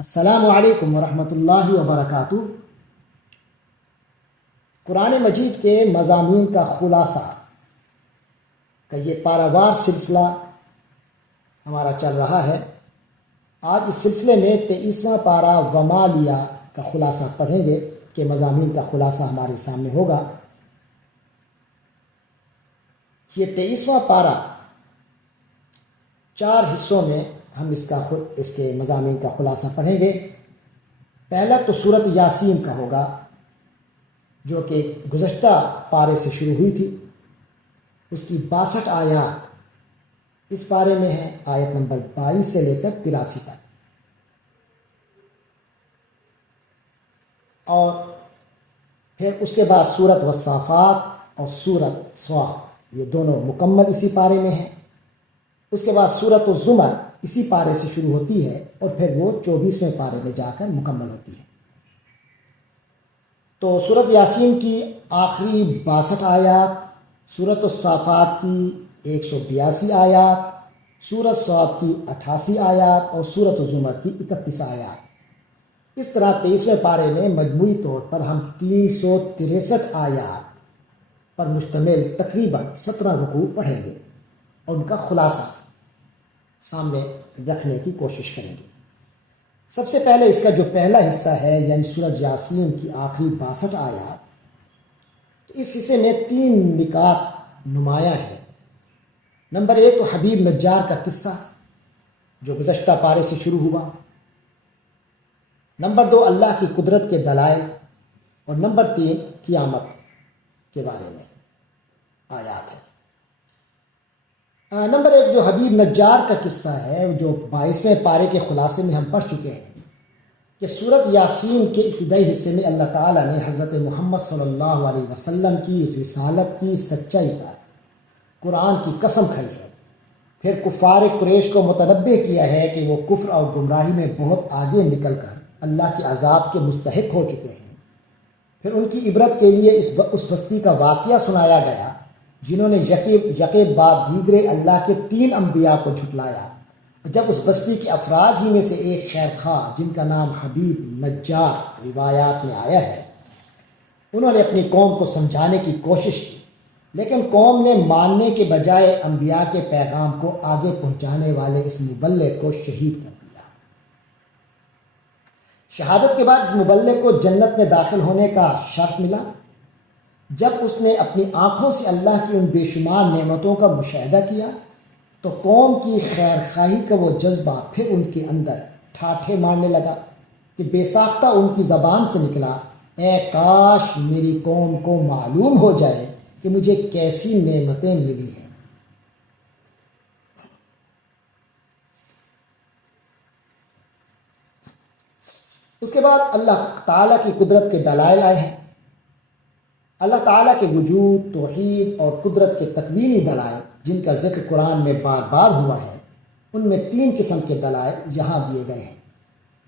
السلام علیکم ورحمۃ اللہ وبرکاتہ۔ قرآن مجید کے مضامین کا خلاصہ کا یہ پاراوار سلسلہ ہمارا چل رہا ہے۔ آج اس سلسلے میں 23واں پارا وما لیا کا خلاصہ پڑھیں گے کہ مضامین کا خلاصہ ہمارے سامنے ہوگا۔ یہ 23واں پارا 4 حصوں میں ہم اس کے مضامین کا خلاصہ پڑھیں گے۔ پہلا تو سورۃ یاسین کا ہوگا جو کہ گزشتہ پارے سے شروع ہوئی تھی۔ اس کی 62 آیات اس پارے میں ہیں، آیت نمبر 22 سے لے کر 83 تک۔ اور پھر اس کے بعد سورۃ والصافات اور سورۃ صاد، یہ دونوں مکمل اسی پارے میں ہیں۔ اس کے بعد سورۃ الزمر اسی پارے سے شروع ہوتی ہے اور پھر وہ 24ویں پارے میں جا کر مکمل ہوتی ہے۔ تو سورۃ یاسین کی آخری 62 آیات، سورۃ الصافات کی 182 آیات، سورۃ صاد کی 88 آیات اور سورۃ الزمر کی 31 آیات۔ اس طرح 23ویں پارے میں مجموعی طور پر ہم 363 آیات پر مشتمل تقریباً 17 رکوع پڑھیں گے اور ان کا خلاصہ سامنے رکھنے کی کوشش کریں گے۔ سب سے پہلے اس کا جو پہلا حصہ ہے یعنی سورۃ یاسین کی آخری 62 آیات، تو اس حصے میں 3 نکات نمایاں ہیں۔ نمبر 1 تو حبیب نجار کا قصہ جو گزشتہ پارے سے شروع ہوا۔ نمبر 2 اللہ کی قدرت کے دلائل، اور نمبر 3 قیامت کے بارے میں آیات ہے۔ نمبر 1 جو حبیب نجار کا قصہ ہے، جو 22ویں پارے کے خلاصے میں ہم پڑھ چکے ہیں کہ سورۃ یاسین کے ابتدائی حصے میں اللہ تعالیٰ نے حضرت محمد صلی اللہ علیہ وسلم کی رسالت کی سچائی پر قرآن کی قسم کھائی ہے۔ پھر کفار قریش کو متنبہ کیا ہے کہ وہ کفر اور گمراہی میں بہت آگے نکل کر اللہ کے عذاب کے مستحق ہو چکے ہیں۔ پھر ان کی عبرت کے لیے اس بستی کا واقعہ سنایا گیا جنہوں نے یکے بعد دیگرے اللہ کے 3 انبیاء کو جھٹلایا۔ جب اس بستی کے افراد ہی میں سے ایک خیر خواہ جن کا نام حبیب نجار روایات میں آیا ہے، انہوں نے اپنی قوم کو سمجھانے کی کوشش کی، لیکن قوم نے ماننے کے بجائے انبیاء کے پیغام کو آگے پہنچانے والے اس مبلغ کو شہید کر دیا۔ شہادت کے بعد اس مبلغ کو جنت میں داخل ہونے کا شرف ملا۔ جب اس نے اپنی آنکھوں سے اللہ کی ان بے شمار نعمتوں کا مشاہدہ کیا تو قوم کی خیر خواہی کا وہ جذبہ پھر ان کے اندر ٹھاٹھے مارنے لگا کہ بے ساختہ ان کی زبان سے نکلا، اے کاش میری قوم کو معلوم ہو جائے کہ مجھے کیسی نعمتیں ملی ہیں۔ اس کے بعد اللہ تعالیٰ کی قدرت کے دلائل آئے ہیں۔ اللہ تعالیٰ کے وجود، توحید اور قدرت کے تکوینی دلائل جن کا ذکر قرآن میں بار بار ہوا ہے، ان میں 3 قسم کے دلائل یہاں دیے گئے ہیں۔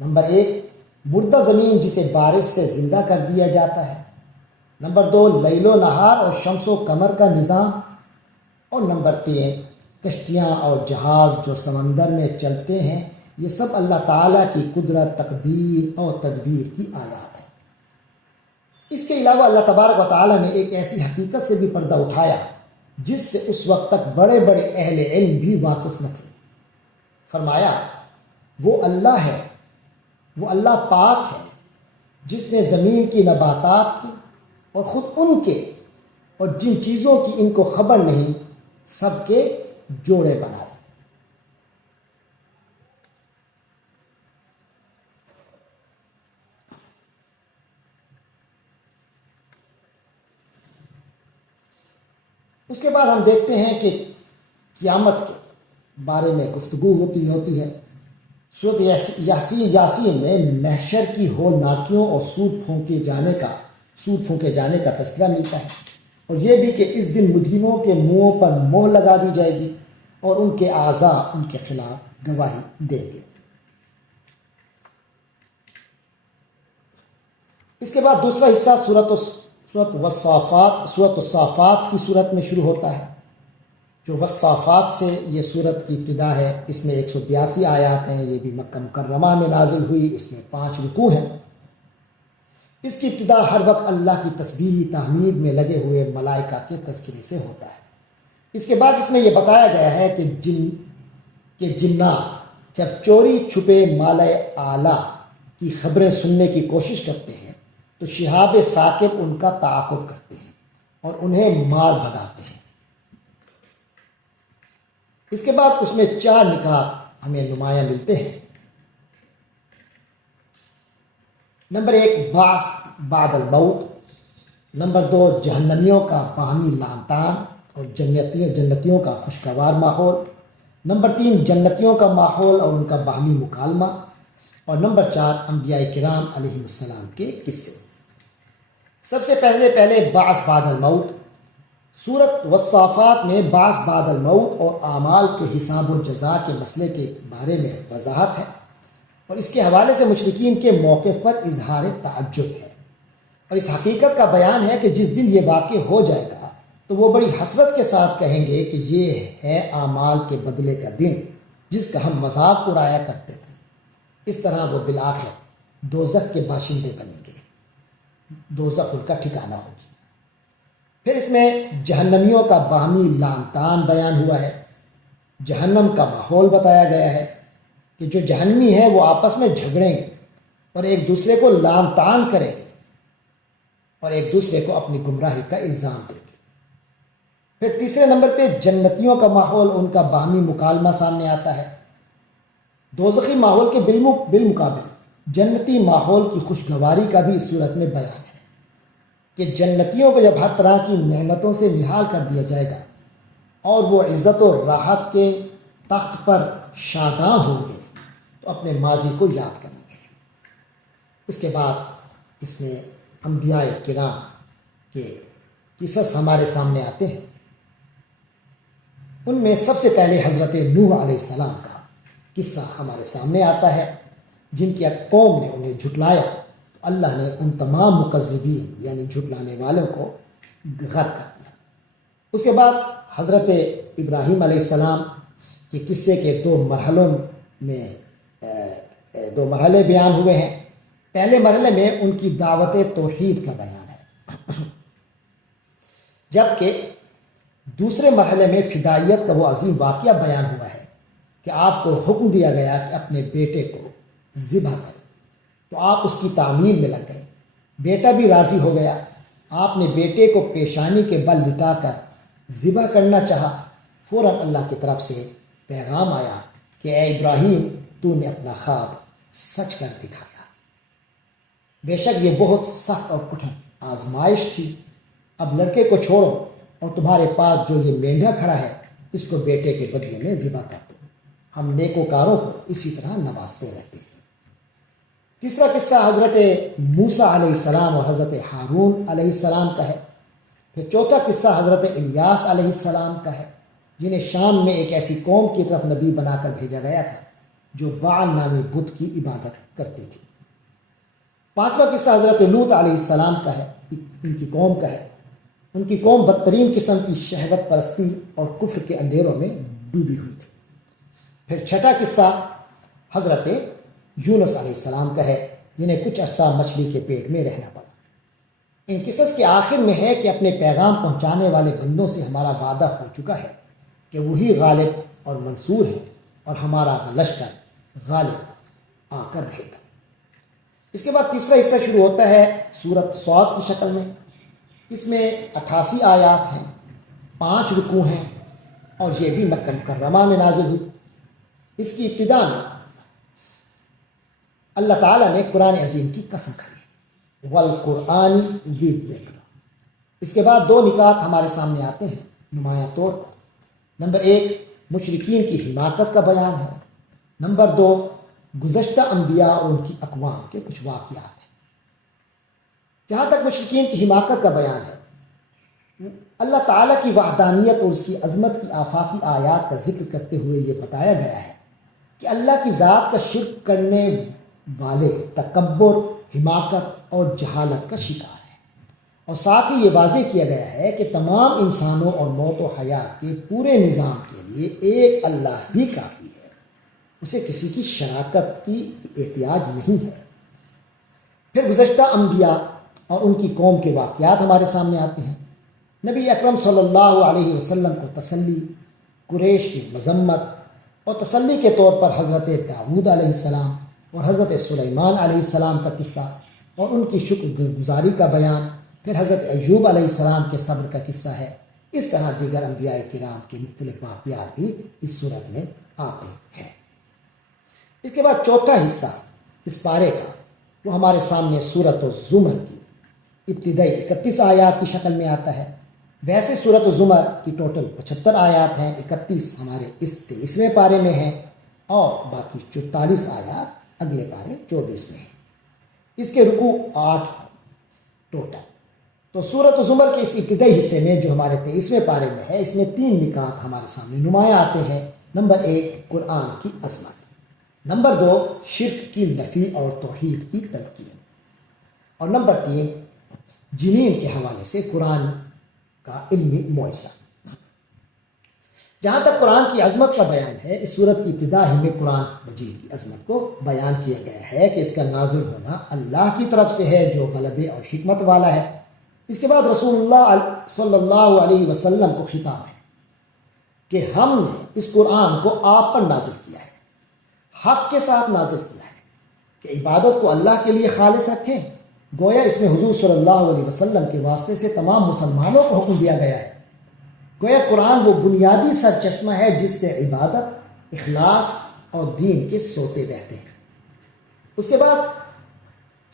نمبر 1 مردہ زمین جسے بارش سے زندہ کر دیا جاتا ہے۔ نمبر 2 لیل و نہار اور شمس و قمر کا نظام، اور نمبر 3 کشتیاں اور جہاز جو سمندر میں چلتے ہیں۔ یہ سب اللہ تعالیٰ کی قدرت، تقدیر اور تدبیر کی آیات ہیں۔ اس کے علاوہ اللہ تبارک و تعالیٰ نے ایک ایسی حقیقت سے بھی پردہ اٹھایا جس سے اس وقت تک بڑے بڑے اہل علم بھی واقف نہ تھے۔ فرمایا وہ اللہ ہے، وہ اللہ پاک ہے جس نے زمین کی نباتات کی اور خود ان کے اور جن چیزوں کی ان کو خبر نہیں سب کے جوڑے بنائے۔ اس کے بعد ہم دیکھتے ہیں کہ قیامت کے بارے میں گفتگو ہوتی ہے۔ سورۃ یاسین میں محشر کی ہولناکیوں اور سود پھونکے جانے کا تذکرہ ملتا ہے، اور یہ بھی کہ اس دن مجرموں کے منہوں پر مہر لگا دی جائے گی اور ان کے اعضاء ان کے خلاف گواہی دیں گے۔ اس کے بعد دوسرا حصہ سورۃ الصافات کی صورت میں شروع ہوتا ہے۔ جو والصافات سے یہ صورت کی ابتدا ہے، اس میں 182 آیات ہیں، یہ بھی مکہ مکرمہ میں نازل ہوئی، اس میں 5 رکوع ہیں۔ اس کی ابتدا ہر وقت اللہ کی تسبیح تحمید میں لگے ہوئے ملائکہ کے تذکرے سے ہوتا ہے۔ اس کے بعد اس میں یہ بتایا گیا ہے کہ جنات جب چوری چھپے مالۂ اعلیٰ کی خبریں سننے کی کوشش کرتے ہیں تو شہاب ثاقب ان کا تعاقب کرتے ہیں اور انہیں مار بھگاتے ہیں۔ اس کے بعد اس میں 4 نکات ہمیں نمایاں ملتے ہیں۔ نمبر 1 بعث بعد الموت، نمبر 2 جہنمیوں کا باہمی لعن طعن اور جنتیوں کا خوشگوار ماحول، نمبر 3 جنتیوں کا ماحول اور ان کا باہمی مکالمہ، اور نمبر 4 انبیاء کرام علیہ السلام کے قصے۔ سب سے پہلے بعث بعد الموت۔ سورۃ والصافات میں بعث بعد الموت اور اعمال کے حساب و جزا کے مسئلے کے بارے میں وضاحت ہے، اور اس کے حوالے سے مشرکین کے موقف پر اظہار تعجب ہے، اور اس حقیقت کا بیان ہے کہ جس دن یہ واقع ہو جائے گا تو وہ بڑی حسرت کے ساتھ کہیں گے کہ یہ ہے اعمال کے بدلے کا دن جس کا ہم مذاق اڑایا کرتے تھے۔ اس طرح وہ بالآخر دوزخ کے باشندے بنیں گے، دوزخ ان کا ٹھکانہ ہوگی۔ پھر اس میں جہنمیوں کا باہمی لعن طعن بیان ہوا ہے، جہنم کا ماحول بتایا گیا ہے کہ جو جہنمی ہیں وہ آپس میں جھگڑیں گے اور ایک دوسرے کو لعن طعن کریں گے اور ایک دوسرے کو اپنی گمراہی کا الزام دیں گے۔ پھر تیسرے نمبر پہ جنتیوں کا ماحول، ان کا باہمی مکالمہ سامنے آتا ہے۔ دوزخی ماحول کے بالمقابل جنتی ماحول کی خوشگواری کا بھی اس صورت میں بیان ہے کہ جنتیوں کو جب ہر طرح کی نعمتوں سے نہال کر دیا جائے گا اور وہ عزت و راحت کے تخت پر شاداں ہوں گے تو اپنے ماضی کو یاد کریں گے۔ اس کے بعد اس میں انبیاء کرام کے قصص ہمارے سامنے آتے ہیں۔ ان میں سب سے پہلے حضرت نوح علیہ السلام کا قصہ ہمارے سامنے آتا ہے، جن کی قوم نے انہیں جھٹلایا تو اللہ نے ان تمام مکذبین یعنی جھٹلانے والوں کو غرق کر دیا۔ اس کے بعد حضرت ابراہیم علیہ السلام کے قصے کے 2 مرحلوں میں 2 مرحلے بیان ہوئے ہیں۔ پہلے مرحلے میں ان کی دعوت توحید کا بیان ہے، جبکہ دوسرے مرحلے میں فدائیت کا وہ عظیم واقعہ بیان ہوا ہے کہ آپ کو حکم دیا گیا کہ اپنے بیٹے کو ذبح کریں، تو آپ اس کی تعمیر میں لگ گئے۔ بیٹا بھی راضی ہو گیا، آپ نے بیٹے کو پیشانی کے بل لٹا کر ذبح کرنا چاہا۔ فوراً اللہ کی طرف سے پیغام آیا کہ اے ابراہیم، تو نے اپنا خواب سچ کر دکھایا۔ بے شک یہ بہت سخت اور کٹھن آزمائش تھی، اب لڑکے کو چھوڑو اور تمہارے پاس جو یہ مینڈھا کھڑا ہے اس کو بیٹے کے بدلے میں ذبح کر دو، ہم نیکوکاروں کو اسی طرح نوازتے رہتے ہیں۔ تیسرا قصہ حضرت موسیٰ علیہ السلام اور حضرت ہارون علیہ السلام کا ہے۔ پھر چوتھا قصہ حضرت الیاس علیہ السلام کا ہے، جنہیں شام میں ایک ایسی قوم کی طرف نبی بنا کر بھیجا گیا تھا جو بعل نامی بت کی عبادت کرتی تھی۔ پانچواں قصہ حضرت لوط علیہ السلام کا ہے، ان کی قوم کا ہے۔ ان کی قوم بدترین قسم کی شہوت پرستی اور کفر کے اندھیروں میں ڈوبی ہوئی تھی۔ پھر چھٹا قصہ حضرت یونس علیہ السلام کا ہے، جنہیں کچھ عرصہ مچھلی کے پیٹ میں رہنا پڑا۔ ان قصص کے آخر میں ہے کہ اپنے پیغام پہنچانے والے بندوں سے ہمارا وعدہ ہو چکا ہے کہ وہی غالب اور منصور ہے اور ہمارا لشکر غالب آ کر رہے گا۔ اس کے بعد تیسرا حصہ شروع ہوتا ہے سورۃ صاد کی شکل میں۔ اس میں 88 آیات ہیں، 5 رکوع ہیں، اور یہ بھی مکہ مکرمہ میں نازل ہوئی۔ اس کی ابتدا میں اللہ تعالیٰ نے قرآن عظیم کی قسم کھائی، والقرآن ذی الذکر۔ اس کے بعد 2 نکات ہمارے سامنے آتے ہیں نمایاں طور پر۔ نمبر 1 مشرکین کی حماقت کا بیان ہے، نمبر 2 گزشتہ انبیاء اور ان کی اقوام کے کچھ واقعات ہیں۔ جہاں تک مشرکین کی حماقت کا بیان ہے، اللہ تعالیٰ کی وحدانیت اور اس کی عظمت کی آفاقی آیات کا ذکر کرتے ہوئے یہ بتایا گیا ہے کہ اللہ کی ذات کا شرک کرنے والے تکبر، حماقت اور جہالت کا شکار ہیں۔ اور ساتھ ہی یہ واضح کیا گیا ہے کہ تمام انسانوں اور موت و حیات کے پورے نظام کے لیے ایک اللہ ہی کافی ہے، اسے کسی کی شراکت کی احتیاج نہیں ہے۔ پھر گزشتہ انبیاء اور ان کی قوم کے واقعات ہمارے سامنے آتے ہیں۔ نبی اکرم صلی اللہ علیہ وسلم کو تسلی، قریش کی مذمت اور تسلی کے طور پر حضرت داؤد علیہ السلام اور حضرت سلیمان علیہ السلام کا قصہ اور ان کی شکر گزاری کا بیان، پھر حضرت ایوب علیہ السلام کے صبر کا قصہ ہے۔ اس طرح دیگر انبیاء کرام کے مختلف واقعات بھی اس صورت میں آتے ہیں۔ اس کے بعد چوتھا حصہ اس پارے کا وہ ہمارے سامنے سورۃ الزمر کی ابتدائی 31 آیات کی شکل میں آتا ہے۔ ویسے سورۃ الزمر کی ٹوٹل 75 آیات ہیں، 31 ہمارے اس 23ویں پارے میں ہیں اور باقی 44 آیات اگلے پارے 24 میں ہیں۔ اس کے رکوع 8 ٹوٹل۔ تو سورۃ الزمر کے اس ابتدائی حصے میں جو ہمارے 23ویں پارے میں ہے، اس میں 3 نکات ہمارے سامنے نمایاں آتے ہیں۔ نمبر 1 قرآن کی عظمت، نمبر 2 شرک کی نفی اور توحید کی تلقین، اور نمبر 3 جنین کے حوالے سے قرآن کا علمی معجزہ۔ جہاں تک قرآن کی عظمت کا بیان ہے، اس صورت کی ابتدا ہی میں قرآن مجید کی عظمت کو بیان کیا گیا ہے کہ اس کا نازل ہونا اللہ کی طرف سے ہے جو غلبے اور حکمت والا ہے۔ اس کے بعد رسول اللہ صلی اللہ علیہ وسلم کو خطاب ہے کہ ہم نے اس قرآن کو آپ پر نازل کیا ہے، حق کے ساتھ نازل کیا ہے کہ عبادت کو اللہ کے لیے خالص رکھیں۔ گویا اس میں حضور صلی اللہ علیہ وسلم کے واسطے سے تمام مسلمانوں کو حکم دیا گیا ہے۔ گویا قرآن وہ بنیادی سرچشمہ ہے جس سے عبادت، اخلاص اور دین کے سوتے بہتے ہیں۔ اس کے بعد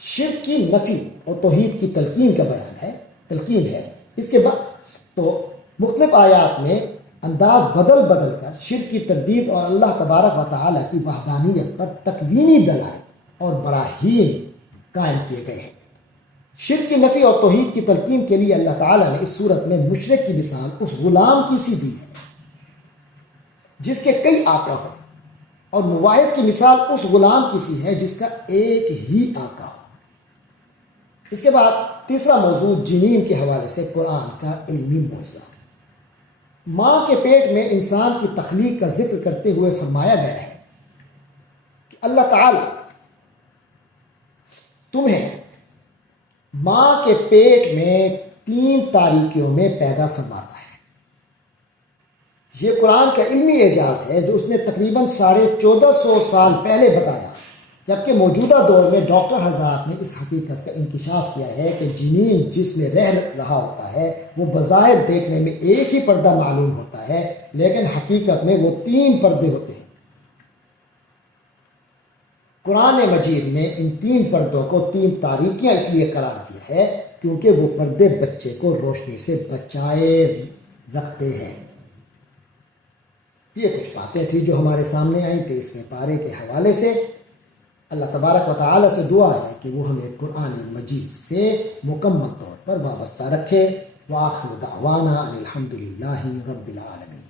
شرک کی نفی اور توحید کی تلقین کا بیان ہے، تلقین ہے۔ اس کے بعد تو مختلف آیات میں انداز بدل بدل کر شرک کی تردید اور اللہ تبارک و تعالیٰ کی وحدانیت پر تکوینی دلائل اور براہین قائم کیے گئے ہیں۔ شرک کی نفی اور توحید کی تلقین کے لیے اللہ تعالیٰ نے اس صورت میں مشرک کی مثال اس غلام کی سی دی ہے جس کے کئی آقا ہوں، اور مواحد کی مثال اس غلام کی سی ہے جس کا ایک ہی آقا ہو۔ اس کے بعد تیسرا موضوع جنین کے حوالے سے قرآن کا علمی معجزہ۔ ماں کے پیٹ میں انسان کی تخلیق کا ذکر کرتے ہوئے فرمایا گیا ہے کہ اللہ تعالیٰ تمہیں ماں کے پیٹ میں 3 تاریکیوں میں پیدا فرماتا ہے۔ یہ قرآن کا علمی اعجاز ہے جو اس نے تقریباً 1450 سال پہلے بتایا، جبکہ موجودہ دور میں ڈاکٹر حضرات نے اس حقیقت کا انکشاف کیا ہے کہ جنین جس میں رہ رہا ہوتا ہے وہ بظاہر دیکھنے میں ایک ہی پردہ معلوم ہوتا ہے، لیکن حقیقت میں وہ 3 پردے ہوتے ہیں۔ قرآن مجید نے ان 3 پردوں کو 3 تاریکیاں اس لیے قرار دیا ہے کیونکہ وہ پردے بچے کو روشنی سے بچائے رکھتے ہیں۔ یہ کچھ باتیں تھیں جو ہمارے سامنے آئیں 23ویں پارے کے حوالے سے۔ اللہ تبارک و تعالیٰ سے دعا ہے کہ وہ ہمیں قرآن مجید سے مکمل طور پر وابستہ رکھے۔ وآخر دعوانا ان الحمد للہ رب العالمین۔